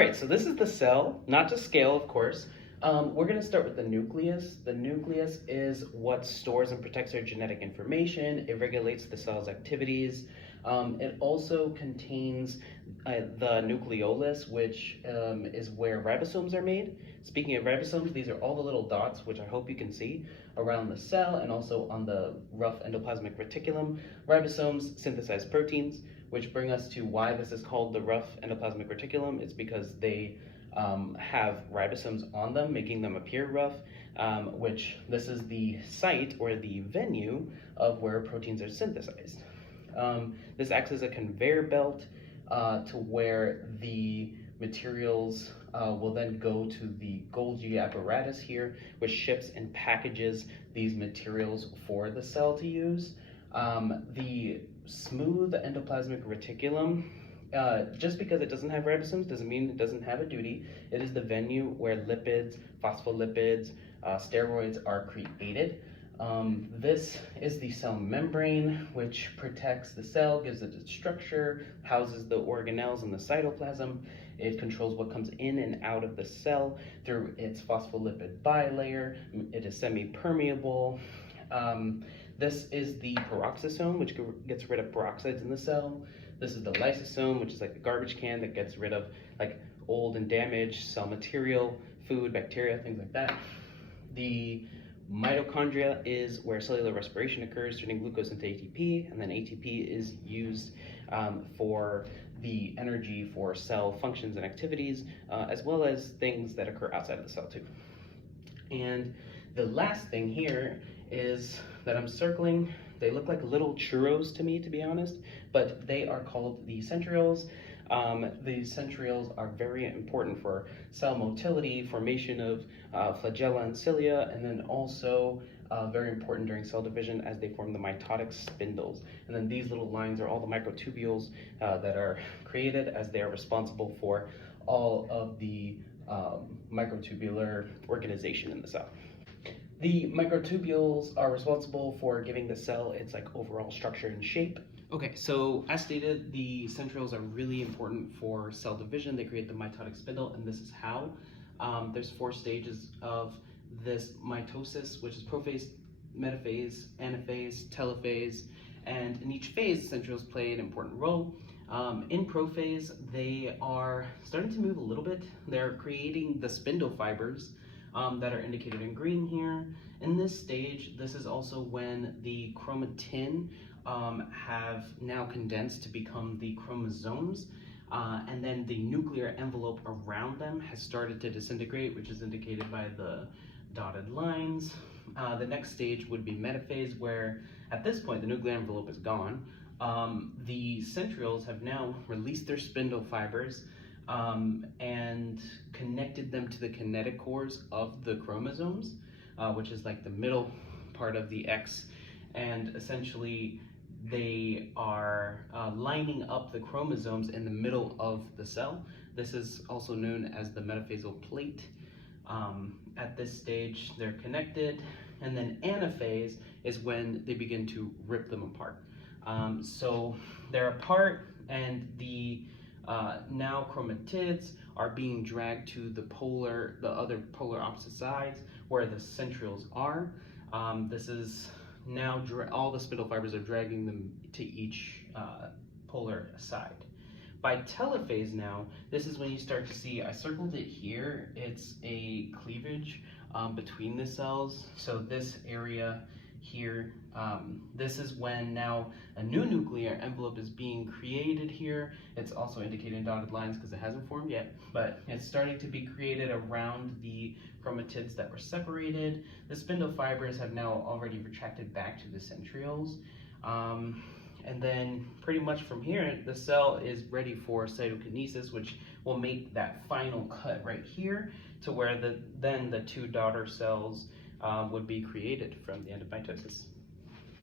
right, so this is the cell, not to scale, of course. We're going to start with the nucleus. The nucleus is what stores and protects our genetic information. It regulates the cell's activities. It also contains the nucleolus, which is where ribosomes are made. Speaking of ribosomes, these are all the little dots, which I hope you can see, around the cell and also on the rough endoplasmic reticulum. Ribosomes synthesize proteins, which bring us to why this is called the rough endoplasmic reticulum. It's because they have ribosomes on them, making them appear rough, which this is the site or the venue of where proteins are synthesized. This acts as a conveyor belt to where the materials will then go to the Golgi apparatus here, which ships and packages these materials for the cell to use. The smooth endoplasmic reticulum, just because it doesn't have ribosomes doesn't mean it doesn't have a duty. It is the venue where lipids, phospholipids, steroids are created. This is the cell membrane, which protects the cell, gives it its structure, houses the organelles in the cytoplasm. It controls what comes in and out of the cell through its phospholipid bilayer. It is semi-permeable. This is the peroxisome, which gets rid of peroxides in the cell. This is the lysosome, which is like the garbage can that gets rid of like old and damaged cell material, food, bacteria, things like that. The mitochondria is where cellular respiration occurs, turning glucose into ATP, and then ATP is used for the energy for cell functions and activities, as well as things that occur outside of the cell too. And the last thing here is that I'm circling. They look like little churros to me, to be honest, but they are called the centrioles. The centrioles are very important for cell motility, formation of flagella and cilia, and then also very important during cell division as they form the mitotic spindles. And then these little lines are all the microtubules that are created as they are responsible for all of the microtubular organization in the cell. The microtubules are responsible for giving the cell its like overall structure and shape. Okay, so as stated, the centrioles are really important for cell division. They create the mitotic spindle, and this is how. There's 4 stages of this mitosis, which is prophase, metaphase, anaphase, telophase, and in each phase, the centrioles play an important role. In prophase, they are starting to move a little bit. They're creating the spindle fibers that are indicated in green here. In this stage, this is also when the chromatin have now condensed to become the chromosomes, and then the nuclear envelope around them has started to disintegrate, which is indicated by the dotted lines. The next stage would be metaphase, where at this point the nuclear envelope is gone. The centrioles have now released their spindle fibers and connected them to the kinetic cores of the chromosomes, which is like the middle part of the X, and essentially they are lining up the chromosomes in the middle of the cell. This is also known as the metaphasal plate. At this stage, they're connected, and then anaphase is when they begin to rip them apart. So they're apart, and the now chromatids are being dragged to the other polar opposite sides where the centrioles are. This is now all the spindle fibers are dragging them to each polar side. By telophase now, this is when you start to see, I circled it here, it's a cleavage between the cells. So this area here, this is when now a new nuclear envelope is being created here. It's also indicated in dotted lines because it hasn't formed yet, but it's starting to be created around the chromatids that were separated. The spindle fibers have now already retracted back to the centrioles. And then pretty much from here, the cell is ready for cytokinesis, which will make that final cut right here to where then the 2 daughter cells would be created from the end of mitosis.